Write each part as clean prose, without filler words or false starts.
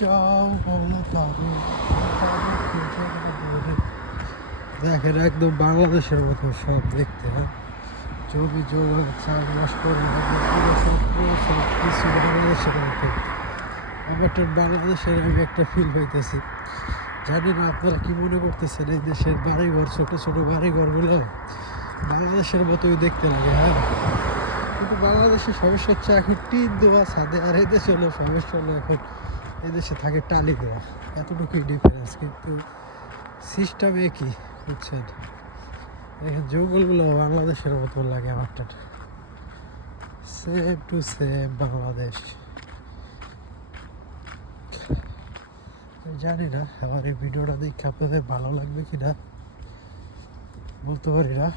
যাও বলো তারে, দেখেন একদম বাংলাদেশের মতো সব দেখতে। হ্যাঁ, জমি জমা চাষবাস করে সব কিছু বাংলাদেশের মতো। আমারটা বাংলাদেশের আমি একটা ফিল পাইতেছি। জানি না আপনারা কি মনে করতেছেন, এই দেশের বাড়িঘর ছোট ছোট বাড়িঘরগুলো বাংলাদেশের মতোই দেখতে লাগে। হ্যাঁ, কিন্তু বাংলাদেশের সমস্যা হচ্ছে এখন টিন দেওয়া ছাদে, আর এই দেশে হলো সমস্যা হলো এখন এই দেশে থাকে টালি দেওয়া। এতটুকুই ডিফারেন্স, কিন্তু সিস্টেম একই, বুঝছেন। এখানে জঙ্গলগুলো বাংলাদেশের মতো লাগে আমারটা, সেম টু সেম বাংলাদেশ। জানি না আমার এই ভিডিওটা দেখে আপনাদের ভালো লাগবে কি না বলতে পারি না,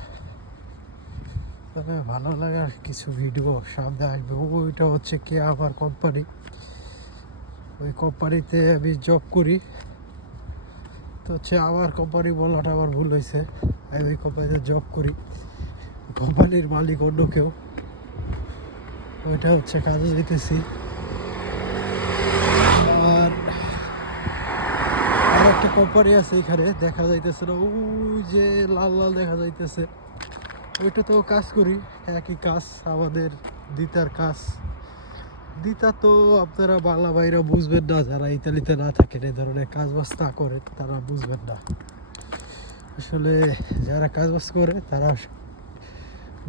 তবে ভালো লাগার কিছু ভিডিও সামনে আসবে। ওইটা হচ্ছে কি আমার কোম্পানি, ওই কোম্পানিতে আমি জব করি। তো হচ্ছে আমার কোম্পানি বলাটা আমার ভুল হয়েছে, আমি ওই কোম্পানিতে জব করি, কোম্পানির মালিক অন্য কেউ। ওইটা হচ্ছে কাজে যেতেছি। আর একটা কোম্পানি আছে এখানে, দেখা যাইতেছে না, ওই যে লাল লাল দেখা যাইতেছে, ওইটাতেও কাজ করি। একই কাজ, আমাদের দিতার কাজ। দিতা তো আপনারা বাংলা ভাইরা বুঝবেন না, যারা ইতালিতে না থাকেন, এই ধরনের কাজ বাজ না করে তারা বুঝবেন না। আসলে যারা কাজ বাজ করে তারা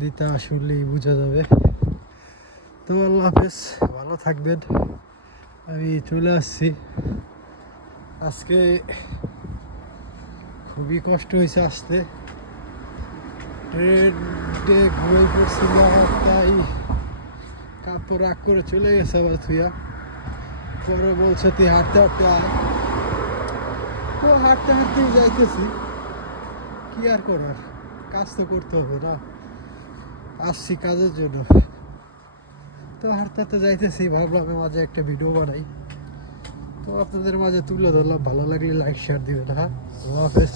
দিতা শুনলেই বোঝা যাবে। তো আল্লাহ হাফেজ, ভালো থাকবেন। আমি চলে আসছি। আজকে খুবই কষ্ট হয়েছে আসতে, ট্রেনে ঘুরে পড়ছিলাম, তাই কাপড় রাগ করে চলে গেছে আবার থুইয়া। পরে বলছে তুই হাঁটতে হাঁটতে আয়, তো হাঁটতে হাঁটতেই যাইতেছি। কি আর করার, কাজ তো করতে হবে না, আসছি কাজের জন্য। তো হাঁটতে হাঁটতে যাইতেছি, ভাবলাম মাঝে একটা ভিডিও বানাই, তো আপনাদের মাঝে তুলে ধরলাম। ভালো লাগলে লাইক শেয়ার দিবেন। হ্যাঁ, আল্লাহ হাফেজ।